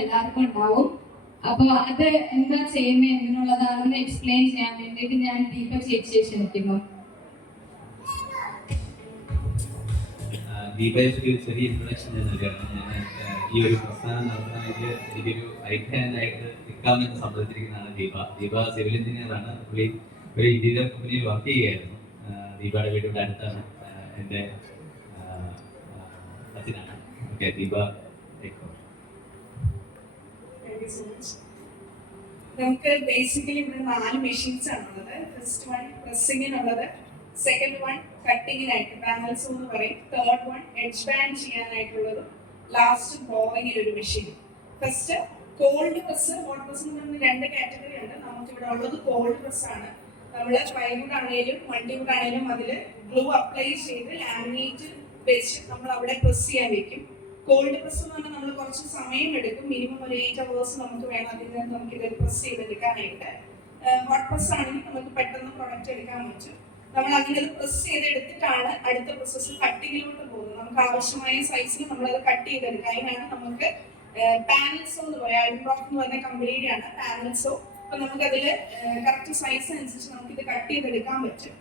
എല്ലാവർക്കും ഉണ്ടാവും. അപ്പൊ അത് എന്താ ചെയ്യുന്നത് എന്നുള്ളതാണെന്ന് എക്സ്പ്ലെയിൻ ചെയ്യാൻ വേണ്ടിയിട്ട് ഞാൻ ദീപ ചേച്ചിയെ ക്ഷണിക്കുന്നു. ദീപേഷ് ചെറിയ ഇൻട്രൊഡക്ഷൻ ഞാൻ നൽകുകയാണ്. ഞാൻ ഈ ഒരു പ്രസ്ഥാനം നടത്താനായിട്ട് എനിക്കൊരു റൈറ്റ് ഹാൻഡ് ആയിട്ട് നിൽക്കാമെന്ന് സമ്മതിച്ചിരിക്കുന്നതാണ് ദീപ. ദീപ സിവിൽ എഞ്ചിനീയറാണ്. പുള്ളി ഒരു ഇന്റീരിയർ കമ്പനിയിൽ വർക്ക് ചെയ്യുകയായിരുന്നു. ദീപയുടെ വീടിൻ്റെ അടുത്താണ്. എൻ്റെ അച്ഛനാണ്. ഓക്കെ, ദീപ നമുക്ക് ബേസിക്കലി ഇവിടെ 4 മെഷീൻസ് ആണുള്ളത്. ഫസ്റ്റ് വൺ പ്രസ്സിങ്ങിനുള്ളത്, സെക്കൻഡ് വൺ കട്ടിങ്ങിനായിട്ട് പാനൽസ് എന്ന് പറയും, തേർഡ് വൺ എഡ്ജ് ബാൻഡ് ചെയ്യാനായിട്ടുള്ളതും, ലാസ്റ്റ് ബോറിങ്ങിന് ഒരു മെഷീൻ. First cold press, hot press എന്ന് പറഞ്ഞ 2 കാറ്റഗറി ഉണ്ട്. നമുക്ക് ഇവിടെ ഉള്ളത് കോൾഡ് പ്രസ് ആണ്. നമ്മൾ പ്ലൈവുഡ് ആണെങ്കിലും മൾട്ടിവുഡ് ആണെങ്കിലും അതിൽ ഗ്ലൂ അപ്ലൈ ചെയ്ത് ലാമിനേറ്റ് വെച്ച് നമ്മൾ അവിടെ പ്രസ് ചെയ്യാൻ വെക്കും. കോൾഡ് പ്രസ് എന്ന് പറഞ്ഞാൽ നമ്മൾ കുറച്ച് സമയം എടുക്കും, മിനിമം ഒരു 8 hours നമുക്ക് വേണം അതിന് നമുക്ക് ഇത് പ്രസ് ചെയ്തെടുക്കാനായിട്ട്. ഹോട്ട് പ്രസ് ആണെങ്കിൽ നമുക്ക് പെട്ടെന്ന് പ്രൊഡക്റ്റ് എടുക്കാൻ പറ്റും. നമ്മൾ അങ്ങനെ പ്രസ് ചെയ്തെടുത്തിട്ടാണ് അടുത്ത പ്രോസസ്സ് കട്ടിങ്ങിലോട്ട് പോകുന്നത്. നമുക്ക് ആവശ്യമായ സൈസിൽ നമ്മളത് കട്ട് ചെയ്തെടുക്കുക. അതിനാണ് നമുക്ക് പാനൽസോ എന്ന് പറയാം, അൾട്രോഫ് എന്ന് പറഞ്ഞ കമ്പനിയുടെയാണ് പാനൽസോ. അപ്പൊ നമുക്കതിൽ കറക്റ്റ് സൈസ് അനുസരിച്ച് നമുക്കിത് കട്ട് ചെയ്തെടുക്കാൻ പറ്റും.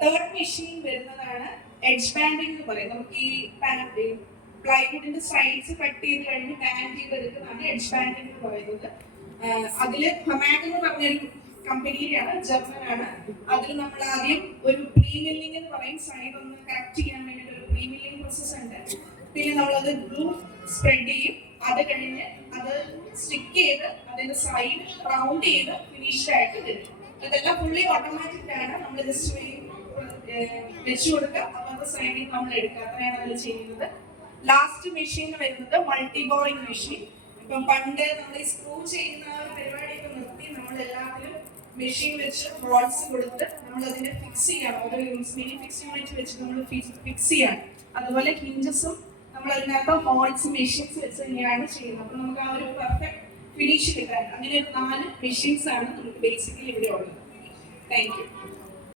തേർഡ് മെഷീൻ വരുന്നതാണ് എഡ്ജ് ബാൻഡിങ് എന്ന് പറയും. നമുക്ക് ഈ പ്ലൈവുഡിന്റെ സൈഡ്സ് കട്ട് ചെയ്ത് കഴിഞ്ഞ് ബാൻഡ് ചെയ്തെടുക്കുന്നതാണ് എഡ്ജ് ബാൻഡിങ് എന്ന് പറയുന്നത്. അതില് ഹൊമാഗ് എന്ന് പറഞ്ഞൊരു കമ്പനിയുടെയാണ്, ജർമ്മനാണ്. അതിൽ നമ്മൾ ആദ്യം ഒരു പ്രീ മില്ലിംഗ് എന്ന് പറയും, സൈഡ് ഒന്ന് കറക്റ്റ് ചെയ്യാൻ വേണ്ടിയിട്ട് ഒരു പ്രീ മില്ലിംഗ് പ്രോസസ് ഉണ്ട്. പിന്നെ നമ്മളത് ഗ്ലൂ സ്പ്രെഡ് ചെയ്യും. അത് കഴിഞ്ഞ് അത് സ്റ്റിക്ക് ചെയ്ത് അതിന്റെ സൈഡ് റൗണ്ട് ചെയ്ത് ഫിനിഷ്ഡ് ആയിട്ട് തരും. ഇതെല്ലാം ഫുള്ളി ഓട്ടോമാറ്റിക് ആണ്. നമ്മൾ ജസ്റ്റ് വെച്ചു കൊടുക്കുക, അന്നത്തെ സൈഡിൽ നമ്മൾ എടുക്കുക. അത്രയാണ് അതിൽ ചെയ്യുന്നത്. ലാസ്റ്റ് മെഷീൻ വരുന്നത് മൾട്ടി ബോറിംഗ് മെഷീൻ. ഇപ്പം പണ്ട് നമ്മൾ ഈ സ്ക്രൂ ചെയ്യുന്ന പരിപാടിയൊക്കെ നിർത്തി നമ്മൾ എല്ലാത്തിലും മെഷീൻ വെച്ച് ഹോൾസ് കൊടുത്ത് നമ്മൾ അതിനെ ഫിക്സ് ചെയ്യണം. ഓരോ മിനി ഫിക്സ് യൂണിറ്റ് വെച്ച് നമ്മൾ ഫിക്സ് ചെയ്യണം. അതുപോലെ ഹിഞ്ചസും നമ്മൾ അതിനകത്ത് ഹോൾസ് മെഷീൻസ് വെച്ച് തന്നെയാണ് ചെയ്യുന്നത്. അപ്പൊ നമുക്ക് ആ ഒരു പെർഫെക്റ്റ് ഫിനിഷ് കിട്ടാൻ അങ്ങനെ 4 മെഷീൻസ് ആണ് നമുക്ക് ബേസിക്കലി ഇവിടെ ഉള്ളത്. Thank you.